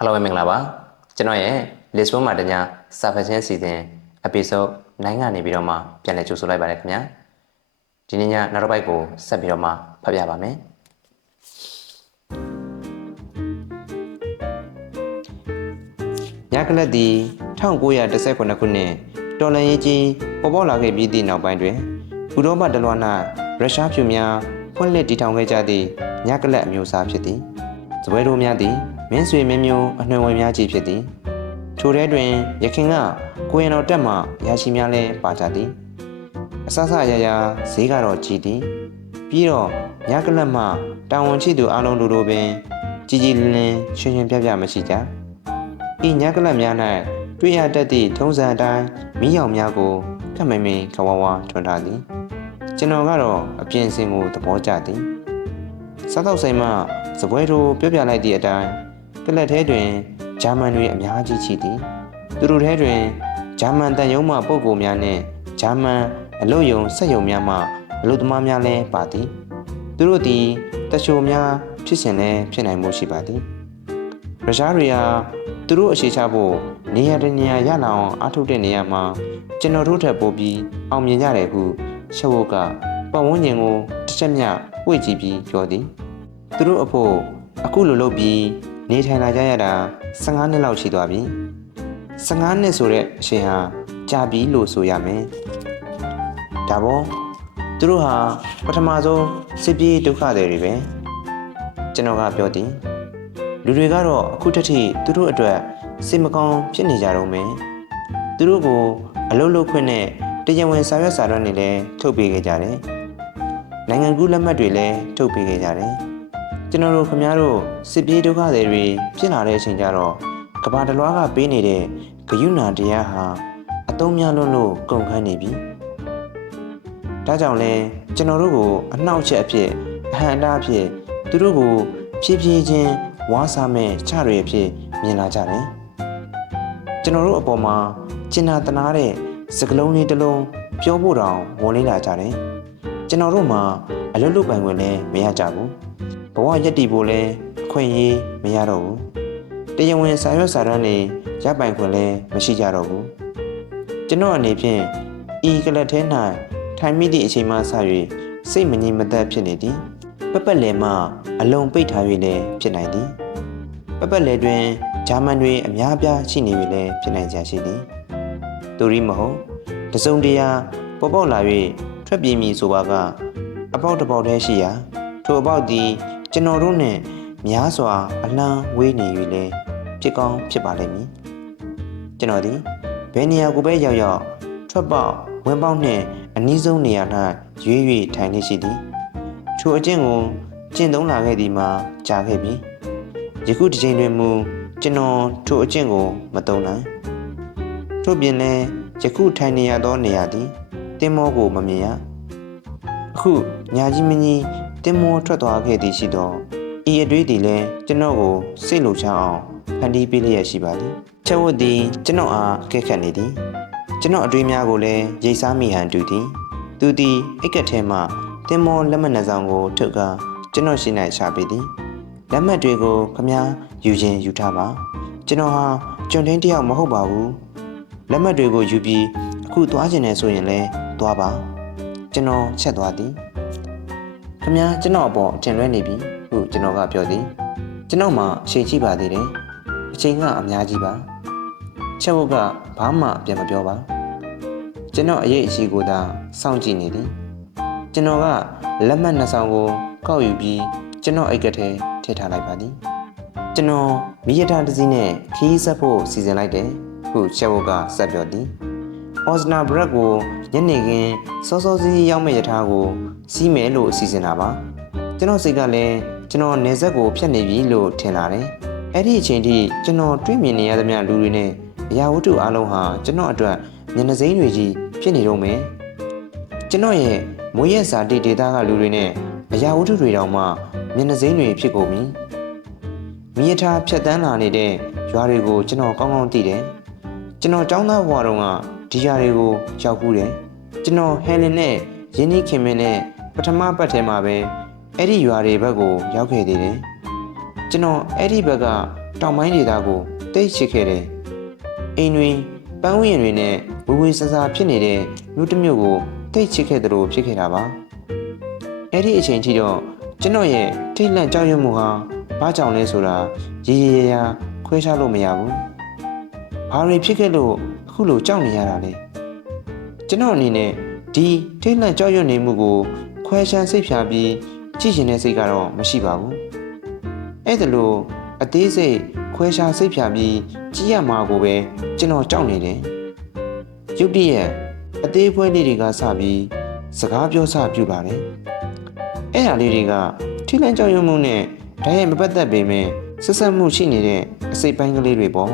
Hello မင်္ဂလာပါကျွန်တော်ရဲ့ Lisbon မှာတ냐စာဖတ်ခြင်းစီစဉ် episode 9ကနေပြီးတော့မှပြန်လည်ကြိုဆိုလိုက်ပါတယ်ခင်ဗျာဒီနေ့ညနောက်တစ်ပိုက်ကိုဆက်ပြီးတော့မှဖတ်ပြပါမယ်ညကလတ်သည်1919ခုနှစ်တော်လှန်ရေးကြီးပေါ်ပေါက်လာခဲ့ပြီးသည့်နောက်ပိုင်းတွင်ဥရောပတလွှား၌ရုရှားဖြူများဖွင့်လှစ်တည်ထောင်ခဲ့ကြသည့်ညကလတ်အမျိုးအစားဖြစ်သည်စပွဲတို့များသည်မင်းဆွေမင်းမျိုးအနှံဝင်များကြီးဖြစ်သည်ထိုထဲတွင်ရခင်ကကိုရင်တော်တက်မှရရှိများလဲပါကြသည်အဆဆရရဈေးကတော့ကြီးသည်ပြီးတော့ညကလတ်မှတာဝန်ရှိသူအလုံးတို့ပင်ကြီးကြီးလင်းလင်းရွှင်ရွှင်ပြပြမရှိကြဤညကလတ်များ၌တွေ့ရတတ်သည့်ထုံးစံအတိုင်းမီးရောင်များကိုခက်မိန်မိန်ခဝါဝါထွန်းထားသည်ကျွန်တော်ကတော့အပြင်စင်ကိုသဘောကျသည်စားတော့ဆိုင်မှစပွဲတို့ပြောပြလိုက်သည့်အတိုင်းကလတ်ထဲတွင်ဂျာမန်တွေအများကြီးရှိသည်သူတို့ထဲတွင်ဂျာမန်တန်ယုံမှပုဂ္ဂိုလ်များနှင့်ဂျာမန်အလုပ်ယုံစက်ယုံများမှအလုပ်သမားများလည်းပါသည်သူတို့သည်တချို့များဖြစ်စဉ်လည်းဖြစ်နိုင်မှုရှိပါသည်ရုရှားတွေကသူတို့အခြေချဖို့နေရာတနေရာရလာအောင်အားထုတ်တဲ့နေရာမှာကျွန်တော်တို့ထပ်ပို့ပြီးအောင်မြင်ကြတယ်ဟုရှုပ်ကပတ်ဝန်းကျင်ကိုတစ်ချက်မျှဝှေ့ကြည့်ပြီးပြောသည်သူတို့အဖို့အခုလိုလုပ်ပြီးနေထိုင်လာကြရတာ15နှစ်လောက်ရှိသွားပြီ15နှစ်ဆိုတဲ့အချိန်ဟာကြာပြီလို့ဆိုရမယ်ဒါပေါ့သူတို့ဟာပထမဆုံးစစ်ပြေးဒုက္ခတွေပဲကျွန်တော်ကပြောသည်လူတွေကတော့အခုထက်ထိသူတို့အတွက်စိတ်မကောင်းဖြစ်နေကြတော့မယ်သူတို့ကိုအလုပ်လုပ်ခွင့်နဲ့တရားဝင်စာရွက်စာတမ်းတွေလည်းထုတ်ပေးခဲ့ကြတယ်နိုင်ငံကူးလက်မှတ်တွေလည်းထုတ်ပေးခဲ့ကြတယ်ကျွန်တော်တို့ခင်ဗျားတို့စစ်ပြေးဒုက္ခတွေဖြစ်လာတဲ့အချိန်ကျတော့ကဘာတလွားကပေးနေတဲ့ဂယုဏတရားဟာအသုံးများလွန်းလို့ကုန်ခန်းနေပြီဒါကြောင့်လဲကျွန်တော်တို့ကိုအနှောက်အယှက်အဖြစ်အဟံအတားအဖြစ်သူတို့ကိုဖြည်းဖြည်းချင်းဝါးစားမဲ့ချတွေအဖြစ်မြင်လာကြတယ်ကျွန်တော်တို့အပေါ်မှာကျင်နာတနာတဲ့စကလုံးလေးတစ်လုံးပြောဖို့တောင်ဝန်လေးလာကြတယ်ကျွန်တော်တို့မှာအလွတ်လွတ်ပိုင်ခွင့်လည်းမရကြဘူးဘဝရက်တည်ဖို့လည်းအခွင့်အရေးမရတော့ဘူးတရားဝင်စာရွက်စာတမ်းတွေရပိုင်ခွင့်လည်းမရှိကြတော့ဘူးကျွန်တော်အနေဖြင့်ဤကလတ်ထဲ၌ထိုင်မိသည့်အချိန်မှစ၍စိတ်မငြိမ်မသက်ဖြစ်နေသည်ပပက်လယ်မှအလုံးပိတ်ထား၍လည်းဖြစ်နိုင်သည်ပပက်လယ်တွင်ဂျာမန်တွေအများအပြားရှိနေပြီလည်းဖြစ်နိုင်ကြရှိသည်သူရီမဟုတ်တစုံတရာပေါ်ပေါက်လာ၍ထွက်ပြေးမည်ဆိုပါကအပေါက်တစ်ပေါက်တည်းရှိရာထိုအပေါက်သည်ကျွန်တော်တို့နှင့်များစွာအလံဝေးနေ၍လည်းဖြစ်ကောင်းဖြစ်ပါလိမ့်မည်ကျွန်တော်သည်ဘယ်နေရာကိုပဲရောက်ရောက်ထွက်ပေါက်ဝင်ပေါက်နှင့်အနည်းဆုံးနေရာ၌ရွေး၍ထိုင်နေရှိသည်ထိုအကျင့်ကိုကျင့်သုံးလာခဲ့သည်မှာကြာခဲ့ပြီယခုတစ်ချိန်တွင်မူကျွန်တော်ထိုအကျင့်ကိုမသုံးနိုင်ထို့ပြင်လည်းယခုထိုင်နေရသောနေရာသည်တင်မောကိုမမြင်ရအခုညာကြီးမကြီးတင်မောထွက်သွားခဲ့သည်ရှိသောဤအတွေ့သည်လည်းကျွန်တော်ကိုစိတ်လှုပ်ရှားအောင်ဖန်တီးပေးလျက်ရှိပါသည်ချက်ဝတ်သည်ကျွန်တော်အားအကဲခတ်နေသည်ကျွန်တော်အတွေ့များကိုလည်းရိတ်စားမိဟန်တူသည်သူသည်အိတ်ကက်ထဲမှတင်မောလက်မှတ်နှဆောင်ကိုထုတ်ကာကျွန်တော်ရှိ၌ရှာပေးသည်လက်မှတ်တွေကိုခမားယူခြင်းယူထားပါကျွန်တော်ဟာကျွန်တင်းတယောက်မဟုတ်ပါဘူးလက်မှတ်တွေကိုယူပြီးအခုသွားခြင်းနဲ့ဆိုရင်လည်းသွားပါကျွန်တော်ချက်သွားသည်ခမားကျွန်တော်အပေါ်အထင်လွဲနေပြီဟုကျွန်တော်ကပြောသည်ကျွန်တော်မှအချိန်ရှိပါသေးတယ်အချိန်ကအများကြီးပါချက်ဝတ်ကဘာမှပြန်မပြောပါကျွန်တော်အရေးအကြီးကိုသာစောင့်ကြည့်နေသည်ကျွန်တော်ကလက်မှတ်နှစ်ဆောင်ကိုကောက်ယူပြီးကျွန်တော်အိတ်ကထဲထည့်ထားလိုက်ပါသည်ကျွန်တော်မိရထားတစ်စီးနဲ့ခီးဆက်ဖို့စီစဉ်လိုက်တယ်ဟုချက်ဝတ်ကဆက်ပြောသည်အော်စနာဘရက်ကိုညနေခင်းစောစောစီးရောက်မဲ့ရထားကိုစီးမယ်လို့စီစဉ်တာပါကျွန်တော်စိတ်ကလည်းကျွန်တော်နေဆက်ကိုဖြတ်နေပြီလို့ထင်လာတယ်အဲ့ဒီအချိန်ထိကျွန်တော်တွေ့မြင်နေရသမျှလူတွေနဲ့အရာဝတ္ထုအလုံးဟာကျွန်တော်အတွက်မျက်နှာစိမ်းတွေကြီးဖြစ်နေတော့မယ်ကျွန်တော်ရဲ့မွေးရစာဒေတာကလူတွေနဲ့အရာဝတ္ထုတွေတောင်မှမျက်နှာစိမ်းတွေဖြစ်ကုန်ပြီမိရထားဖြတ်တန်းလာနေတဲ့ရွာတွေကိုကျွန်တော်ကောင်းကောင်းသိတယ်ကျွန်တော်ကျောင်းသားဘဝတုန်းကဒီရွာတွေကိုရောက်ဘူးတယ်ကျွန်တော်ဟယ်လင်နဲ့ရင်းနှီးခင်မင်းနဲ့ပထမပတ်ထဲမှာပဲအဲ့ဒီရွာတွေဘက်ကိုရောက်ခဲ့သေးတယ်ကျွန်တော်အဲ့ဒီဘက်က တောင်ပိုင်းဒေသကိုတိတ်ချစ်ခဲ့တယ်အိမ်တွင်ပန်းဝင်းတွေနဲ့ဝေဝေဆာဆာဖြစ်နေတဲ့မြို့တစ်မြို့ကိုတိတ်ချစ်ခဲ့သလိုဖြစ်ခဲ့တာပါအဲ့ဒီအချိန်ထိတော့ကျွန်တော်ရဲ့ထိတ်လန့်ကြောက်ရွံ့မှုဟာဘာကြောင့်လဲဆိုတာရေရေရာရာခွဲခြားလို့မရဘူးဘာတွေဖြစ်ခဲ့လို့အခုလိုကြောက်နေရတာလဲကျွန်တော်အနေနဲ့ဒီထိတ်လန့်ကြောက်ရွံ့နေမှုကိုခွဲခြားစိတ်ဖြာပြီးကြည့်ရှင်တဲ့စိတ်ကတော့မရှိပါဘူးအဲ့ဒါလို့အသေးစိတ်ခွဲခြားစိတ်ဖြာပြီးကြည့်ရမှာကိုပဲကျွန်တော်ကြောက်နေတယ်ရုတ်တရက်အသေးဖွဲလေးတွေကစပြီးစကားပြောစပြုလာတယ်အဲ့ဟာလေးတွေကထိတ်လန့်ကြောက်ရွံ့မှုနဲ့ဓာတ်ရိုက်မပတ်သက်ပေမဲ့ဆက်ဆက်မှုရှိနေတဲ့အစိတ်ပိုင်းကလေးတွေပေါ့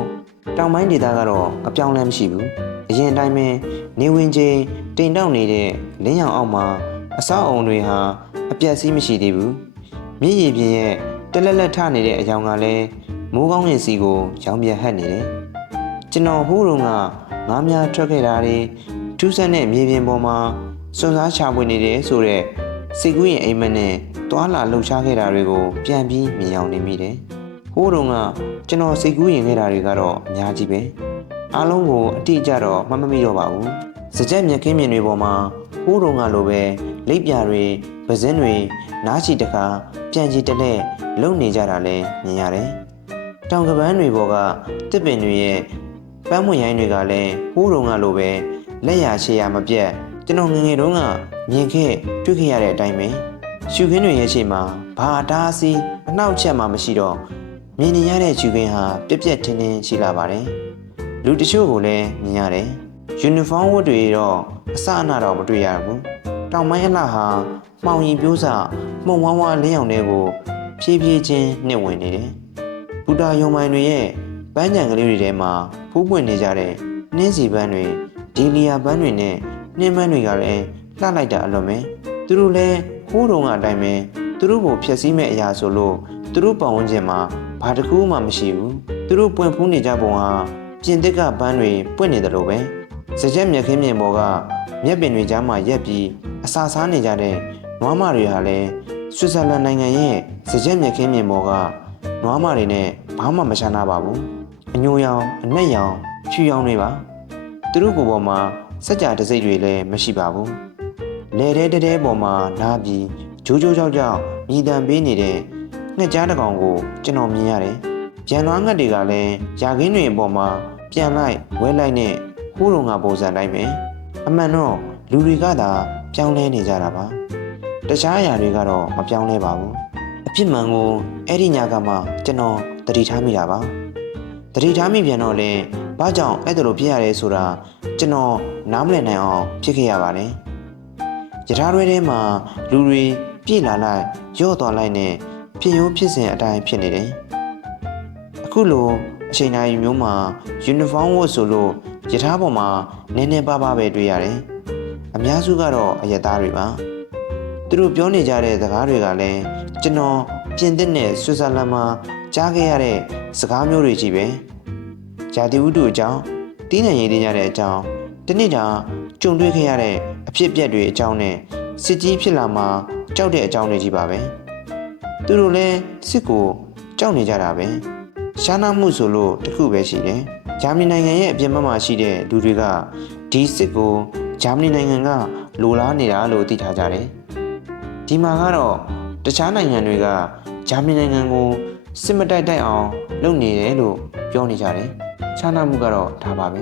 တောင်ပိုင်းဒေသကတော့အပြောင်းလဲမရှိဘူးအရင်အတိုင်းပဲနေဝင်ချင်းတိမ်တောက်နေတဲ့လင်းရောင်အောက်မှာအဆောက်အုံတွေဟာအပြတ်စီးမရှိသေးဘူးမြည်ရည်ပြင်ရဲ့တလက်လက်ထနေတဲ့အယောင်ကလည်းမိုးကောင်းရင်စီကိုရောင်ပြန်ဟပ်နေတယ်ကျွန်တော်ဟိုးတုန်းကငါးများထွက်ခဲ့တာတွေထူးဆန်းတဲ့မြေပြင်ပေါ်မှာစွန့်စားချပွေနေတယ်ဆိုတဲ့စိတ်ကူးရင်အိမ်မက်နဲ့တွာလာလှုပ်ရှားခဲ့တာတွေကိုပြန်ပြီးမြင်အောင်နေမိတယ်ဟိုးတုန်းကကျွန်တော်စိတ်ကူးရင်ခဲ့တာတွေကတော့အများကြီးပဲအားလုံးကိုအတိအကျတော့မှတ်မမိတော့ပါဘူးစကြက်မြက်ခင်းမြင်တွေပေါ်မှာဟိုးတုန်းကလိုပဲလိပ်ပြာတွေပဇင်းတွေနားချီတခါပြန်ချီတက်လက်လုံနေကြတာလည်းမြင်ရတယ်တောင်ကပန်းတွေပေါ်ကတစ်ပင်တွေရဲ့ပန်းမွင့်ရိုင်းတွေကလည်းဟိုးတုန်းကလိုပဲလက်ရရှေ့ရမပြတ်ကျွန်တော်ငငယ်တုန်းကမြင်ခဲ့တွေ့ခဲ့ရတဲ့အတိုင်းပဲရှုခင်းတွေရဲ့ရှေ့မှာဘာတားစီအနှောက်အယှက်မှမရှိတော့မြင်နေရတဲ့ရှုခင်းဟာပြက်ပြက်ထင်းထင်းရှိလာပါတယ်လူတချို့ကိုလည်းမြင်ရတယ်ယူနီဖောင်းဝတ်တွေတော့အစအနတော့မတွေ့ရဘူးတောင်ပိုင်းအလှဟာမှောင်ရင်ပြိုးစမှုံဝါးဝါးလင်းအောင်တွေကိုဖြည်းဖြည်းချင်းနှိမ့်ဝင်နေတယ်ဘူတာယုံမိုင်တွေရဲ့ပန်းကြံကလေးတွေထဲမှာဖူးပွင့်နေကြတဲ့နှင်းစီပန်းတွေဒီလီယာပန်းတွေနဲ့နှင်းပန်းတွေကလည်းလှလိုက်တာအလွန်ပဲသူတို့လည်းဟိုးတုံးကအတိုင်းပဲသူတို့ကိုဖျက်ဆီးမဲ့အရာဆိုလို့သူတို့ပတ်ဝန်းကျင်မှာဘာတစ်ခုမှမရှိဘူးသူတို့ပွင့်ဖူးနေကြပုံဟာပြင်သစ်ကပန်းတွေပွင့်နေတယ်လို့ပဲစကြက်မြက်ခင်းမြင်ပေါ်ကမြက်ပင်တွေကြားမှာရက်ပြီးအစာစားနေကြတဲ့နွားမတွေဟာလည်းဆွစ်ဇာလန်နိုင်ငံရဲ့စကြက်မြက်ခင်းမြင်ပေါ်ကနွားမတွေနဲ့ဘာမှမခြားနာပါဘူးအညိုရောင်အနက်ရောင်ဖြူရောင်တွေပါသူတို့ကိုယ်ပေါ်မှာစက်ကြတစိမ့်တွေလည်းမရှိပါဘူးလေတဲတဲပေါ်မှာနားပြီးဂျိုးဂျိုးကြောက်ကြောက်မြည်တမ်းပေးနေတဲ့ငှက်ကြားတစ်ကောင်ကိုကျွန်တော်မြင်ရတယ်။ပြန်သွားငှက်တွေကလည်းယာခင်းတွေအပေါ်မှာပြန်လိုက်ဝဲလိုက်နဲ့ဟိုးတုံကပုံစံတိုင်းပဲ။အမှန်တော့လူတွေကသာပြောင်းလဲနေကြတာပါ။တခြားအရာတွေကတော့မပြောင်းလဲပါဘူး။အဖြစ်မှန်ကိုအဲ့ဒီညကမှကျွန်တော်သတိထားမိတာပါ။သတိထားမိပြန်တော့လေဘာကြောင့်အဲ့ဒါလိုဖြစ်ရတယ်ဆိုတာကျွန်တော်နားမလည်နိုင်အောင်ဖြစ်ခဲ့ရပါတယ်။ရထားတွဲထဲမှာလူတွေပြေးလာလိုက်ရော့သွားလိုက်နဲ့ဖြစ်ရိုးဖြစ်စဉ်အတိုင်းဖြစ်နေတယ်။အခုလိုအချိန်တိုင်းမျိုးမှာယူနီဖောင်းဝတ်ဆိုလို့ရထားပေါ်မှာနည်းနည်းပါးပါးပဲတွေ့ရတယ်။အများစုကတော့အရက်သားတွေပါ။သူတို့ပြောနေကြတဲ့စကားတွေကလည်းကျွန်တော်ပြင်သစ်နဲ့ဆွစ်ဇာလန်မှာကြားခဲ့ရတဲ့စကားမျိုးတွေကြီးပဲ။ဂျာတီဝတ္ထုအကြောင်းတီးနှံရေးကြတဲ့အကြောင်းတနေ့တာကြုံတွေ့ခဲ့ရတဲ့အဖြစ်အပျက်တွေအကြောင်းနဲ့စစ်ကြီးဖြစ်လာမှာကြောက်တဲ့အကြောင်းတွေကြီးပါပဲသူတို့လည်းစစ်ကိုကြောက်နေကြတာပဲရှားနာမှုဆိုလို့တခုပဲရှိတယ်ဂျာမနီနိုင်ငံရဲ့အပြင်ဘက်မှာရှိတဲ့လူတွေကဒီစစ်ကိုဂျာမနီနိုင်ငံကလိုလားနေတာလို့သိထားကြတယ်ဒီမှာကတော့တခြားနိုင်ငံတွေကဂျာမနီနိုင်ငံကိုစစ်မတိုက်တိုက်အောင်လုပ်နေတယ်လို့ပြောနေကြတယ်ရှားနာမှုကတော့ဒါပါပဲ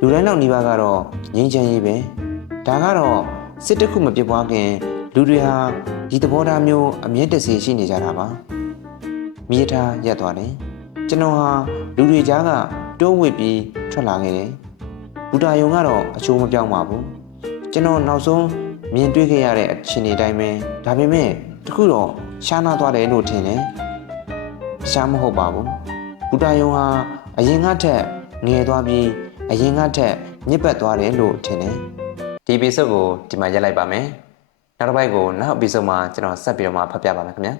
လူတိုင်းလောက်နေပါကတော့ငြိမ်းချမ်းရေးပဲဒါကတော့စစ်တခုမပြစ်ပွားခင်လူတွေဟာဒီသဘောထားမျိုးအမြဲတစေရှိနေကြတာပါမြေထားရက်သွားတယ်ကျွန်တော်ဟာလူတွေကြားကတိုးဝစ်ပြီးထွက်လာခဲ့တယ်ဘူတာယုံကတော့အချိုးမပြောင်းပါဘူးကျွန်တော်နောက်ဆုံးမြင်တွေ့ခဲ့ရတဲ့အခြေအနေတိုင်းပဲဒါပေမဲ့တခုတော့ရှားနာသွားတယ်လို့ထင်တယ်ရှားမဟုတ်ပါဘူးဘူတာယုံဟာအရင်ကထက်ငယ်သွားပြီးအရင်ကထက်ညစ်ပတ်သွားတယ်လို့ထင်တယ်ဒီ episode ကိုဒီမှာရပ်လိုက်ပါမယ်နောက်တစ်ပိုက်ကိုနောက် episode မှာကျွန်တော်ဆက်ပြီးတော့မှဖတ်ပြပါမယ်ခင်ဗျာ